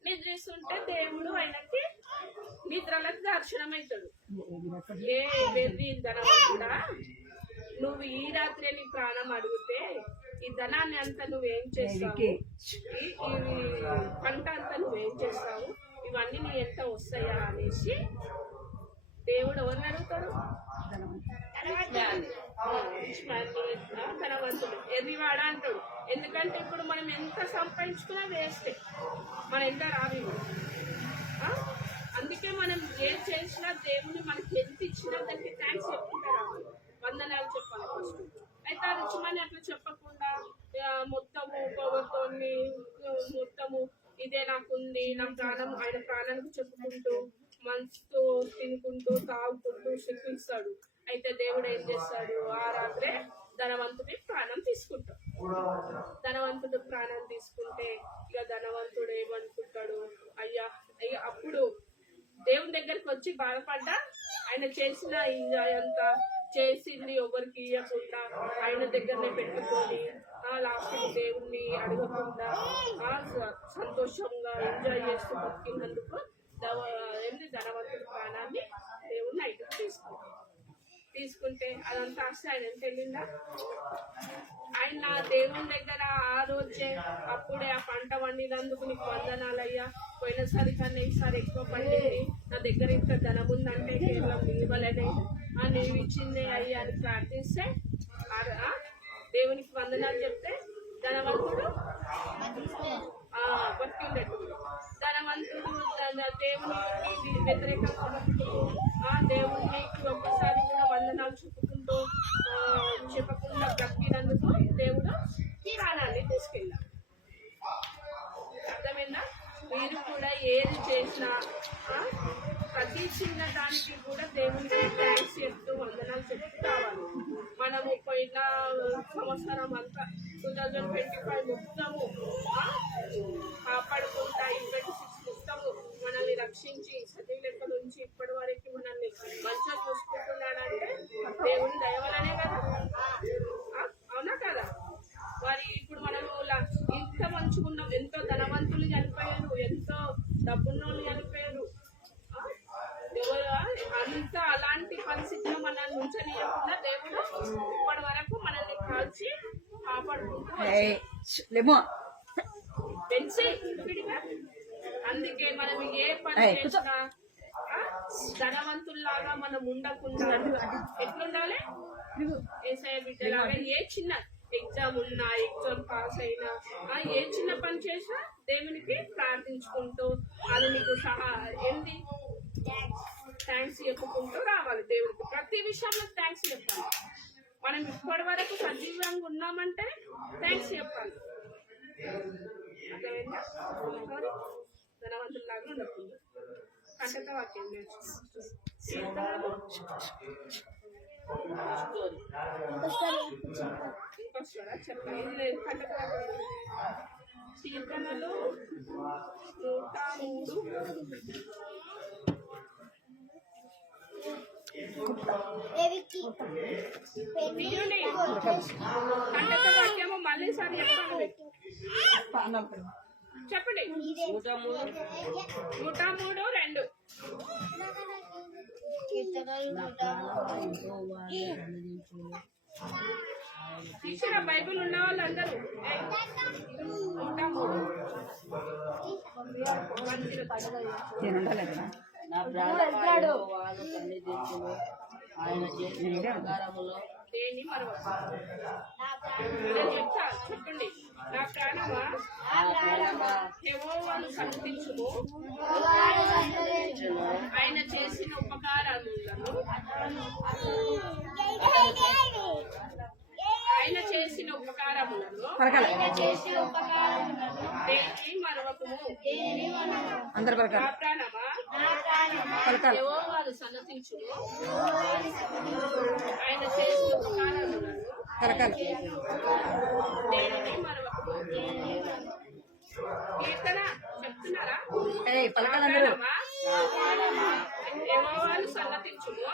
నిద్రిస్తుంటే దేవుడు ఆయనకి నిద్రలకు దర్శనం అవుతాడు. ఏ వెళ్ళి ధనవంతుడా, నువ్వు ఈ రాత్రి నీ ప్రాణం అడిగితే ఈ ధనాన్ని అంతా నువ్వేం చేస్తావు, ఈ పంట అంతా నువ్వేం చేస్తావు, ఇవన్నీ నీ ఎంత వస్తాయా అనేసి దేవుడు ఎవరిని అడుగుతాడు, ధనవంతుడు ఎర్రివాడ అంటాడు. ఎందుకంటే ఇప్పుడు మనం ఎంత సంపాదించుకున్నా వేస్తే మనం ఎంత రాదు. అందుకే మనం ఏం చేసినా దేవుని మనకి ఎంత ఇచ్చినా దానికి థ్యాంక్స్ చెప్పుకుంటా రావాలి, వందనాలు చెప్పాలి ఫస్ట్. అయితే ఆ రుచిమని అట్లా చెప్పకుండా మొత్తము పొగతోని మొత్తము ఇదే నాకుంది, నా ప్రాణం ఆయన ప్రాణానికి చెప్పుకుంటూ మనసుతో తినుకుంటూ తాగుకుంటూ శిక్షిస్తాడు. అయితే దేవుడు ఏం చేస్తాడు, ఆ రాత్రే ధనవంతుడి ప్రాణం తీసుకుంటాడు. ధనవంతుడు ప్రాణం తీసుకుంటే ఇక ధనవంతుడు ఏమనుకుంటాడు, అయ్యా అప్పుడు దేవుని దగ్గరికి వచ్చి బాధపడ్డా ఆయన చేసిన ఎంజాయ్ అంతా చేసింది ఎవరికి ఇవ్వకుండా ఆయన దగ్గరనే పెట్టుకొని లాస్ట్ దేవుణ్ణి అడగకుండా సంతోషంగా ఎంజాయ్ చేస్తూ బతికినందుకు ధనవంతుడి ప్రాణాన్ని దేవుడు నైట్కి తీసుకుంటే అదంతా వస్తే ఆయన ఎంత వెళ్ళిందా, ఆయన దేవుని దగ్గర ఆ రోజే అప్పుడే ఆ పంట వండినందుకు నీకు వందనాలయ్యా, పోయినసారి కన్నా ఈసారి ఎక్కువ పండింది, నా దగ్గర ఇంత ధనం ఉందంటే కేవలం ఇవ్వలేదే, నీవు ఇచ్చిందే అయ్యా అని ప్రార్థిస్తే దేవునికి వందనాలు చెప్తే ధనవంతుడు బతికి ఉండేట్టు. ధనవంతుడు దేవునికి వ్యతిరేకంగా దేవునికి ఒక్కసారి కూడా వందనాలు చెప్పకుండా బ్రతికినందుకు దేవుడు ప్రాణాన్ని తీసుకెళ్ళాడు. అర్థమైందా? మీరు కూడా ఏది చేసినా ప్రతి చిన్న దానికి కూడా దేవునికి థ్యాంక్స్ చెప్తూ వందనాలు చెప్తూ రావాలి. మనము పోయిన సంవత్సరం అంతా 2025 మొత్తము కాపాడుకుంటా 26 మొత్తము మనల్ని రక్షించి సజీవులెక్క నుంచి ఇప్పటి వరకు మనల్ని మంచిగా చూసుకుంటున్నాడంటే దేవుని దయవలనే కదా, అవునా కదా? మరి ఇప్పుడు మనము ఇంత మంచిగా ఉన్నాం, ఎంతో ధనవంతులు చనిపోయారు, ఎంతో డబ్బున్నోళ్ళు చనిపోయారు, అంత అలాంటి పరిస్థితిలో మనల్ని ఉంచనీయకుండా దేవుడు ఇప్పటి వరకు మనల్ని కాల్చి కాపాడుకుంటూ పెంచి. అందుకే మనం ఏ పని చేసినా ధనవంతుల్లాగా మనం ఉండకుండా ఎట్లుండాలి? ఏసఐ బిడ్డలాగా ఏ చిన్న ఎగ్జామ్ ఉన్నా, ఎగ్జామ్ పాస్ అయినా, ఏ చిన్న పని చేసినా దేవునికి ప్రార్థించుకుంటూ అది నీకు ఏంటి థ్యాంక్స్ చెప్పుకుంటూ రావాలి. దేవుడికి ప్రతి విషయంలో థ్యాంక్స్ చెప్పాలి. మనం ఇప్పటి వరకు సజీవంగా ఉన్నామంటే థ్యాంక్స్ చెప్పాలి. అర్థమైందా? ధనవంతుల్లాగా ఉండకుండా కంటక వాక్యం కీర్తనలు ఇంకొస్తారా చెప్పండి. ఇది లేదు కంటక వాక్యం. కీర్తనలు 103 కంటక వాక్యము మళ్ళీ సార్ చెప్పండి. చెప్పండి. 103:2 తీసిన బైబిల్ ఉన్న వాళ్ళందరూ 103 నా ప్రాణం వాళ్ళు సన్నిధించును. ఆయన చేసిన ఉపకారములో దేన్ని మరవకు. చెప్పండి. నా ప్రాణమా యెహోవాను సన్నిధించుము, ఆయన చేసిన ఉపకారములను దేన్ని మరవకుము. అందరు నా ప్రాణమా యెహోవాను సన్నిధించుము, ఆయన చేసిన ఉపకారములను దేనిని మరవకుము. కీర్తన చెప్తున్నారా? యెహోవాను సన్నతించుము,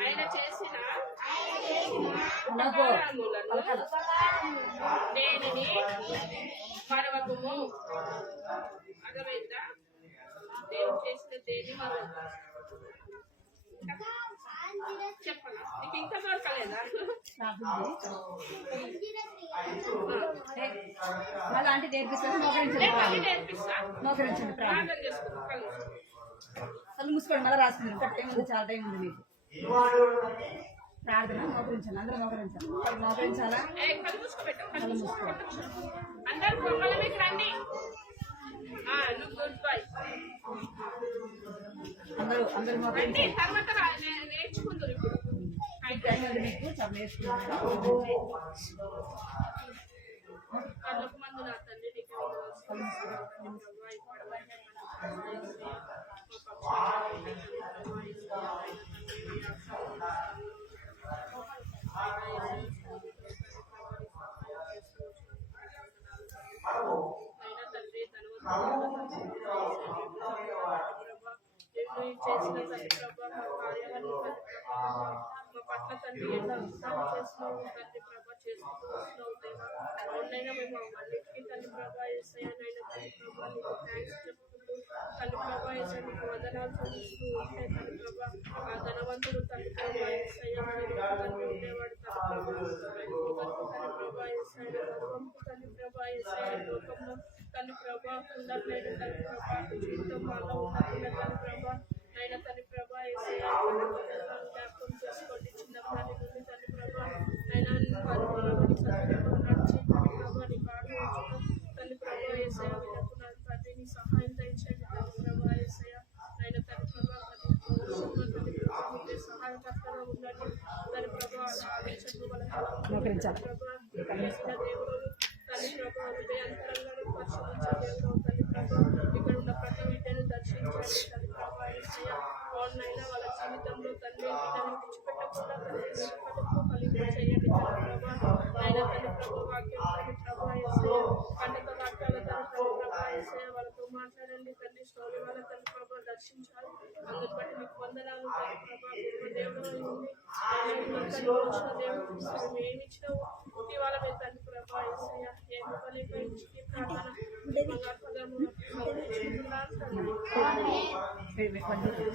ఆయన చేసిన ఉపకారములను దేనిని మరవకుము. అర్థమైందా? దేవుడు చేసిన దేని మరవకు. చెప్పనా? నీకు ఇంకా దొరకలేదా? అలాంటి నేర్పిస్తా మోకరించండి ప్రార్థన చేసుకుంటా కళ్ళు మూసుకోండి. మళ్ళీ రాసుకుంది. ఇంకా టైం ఉంది, చాలా టైం ఉంది మీకు. ప్రార్థన మోకరించండి. అందరూ మోకరించాలి. మోకరించాలా? కళ్ళు మూసుకోబెట్టు. అందరూ పొంగల మీకు రండి. Good bye. అందరూ రండి. తర్వాత నేర్చుకుందరు. ఇప్పుడు మీకు చాలా నేర్చుకున్నాను. కళ్ళకు మందు నా తండ్రి నీకు చేసిన తండ్రి ప్రభా మా కార్యాలను మా పట్ల తండ్రి ఎలా ఉత్సాహం చేస్తున్నావు తండ్రి ప్రభా చేసుకుంటూ వస్తున్నావు దేవా. అవునైనా మేము అన్నిటికీ తండ్రి ప్రభా ఏసయ్యనైనా తండ్రి ప్రభా నీకు థ్యాంక్స్ చెప్పుకుంటూ తండ్రి ప్రభా ఏసయ్య నీకు వందనాలు చెల్లిస్తూ ఉంటే తండ్రి ప్రభా ఆ ధనవంతుడు తండ్రి ప్రభా ఏసయ్య తండ్రి ఉండేవాడు తండ్రి ప్రభా ఏసయ్య గర్వంకు తండ్రి ప్రభా ఏసయ్య లోకంలో తండ్రి ప్రభా ఉండట్లేదు తండ్రి ప్రభా జీవితం వాళ్ళ ఉండకుండా తండ్రి ప్రభా అయినా తండ్రి ప్రభా ఏసయ్య జ్ఞాపకం చేసుకోండి. చిన్నప్పటి నుండి తండ్రి ప్రభా అయినా నడిచి తండ్రి ప్రభా నీ పాటలు తండ్రి ప్రభా ఏసయ్య వినకున్నాను తండ్రి నీ సహాయం దయచేయండి తండ్రి ప్రభా ఏసయ్య అయినా తండ్రి ప్రభా తండ్రి ప్రభా మీరే సహాయకర్తగా ఉండండి తండ్రి ప్రభా ఆలోచనలు వాళ్ళ ప్రభా చేసిన దేవుడు తండ్రి ప్రభా హృదయాంతరంగా పరిశీలించే దేవుడు తండ్రి ప్రభా ఇక్కడ ఉన్న ప్రతి విద్యను దర్శించండి తండ్రి ప్రభా ఏసయ్య ఆన్లైన్ వాళ్ళ జీవితంలో తండ్రి బిడ్డను విడిచిపెట్టకుండా తండ్రి కడుపు కలిగి చేయండి తండ్రి ప్రభా ఆయన తండ్రి ప్రభా వాక్యం తండ్రి ప్రభా ఏసయ్య పండగ వాక్యాల తండ్రి ప్రభా ఏసయ్య వాళ్ళతో మాట్లాడండి తండ్రి స్టోరీ వాళ్ళ తండ్రి ప్రభా దర్శించాలి. అందుని బట్టి మీకు వందనాలు తండ్రి ప్రభా దేవుడు ఉంది వచ్చిన దేవుడు మేము ఏమి ఇచ్చినావు ఇవాళ మేము తండ్రి ప్రభా ఏసయ్య ఏమి బలిపై ప్రార్థన పదము తండ్రి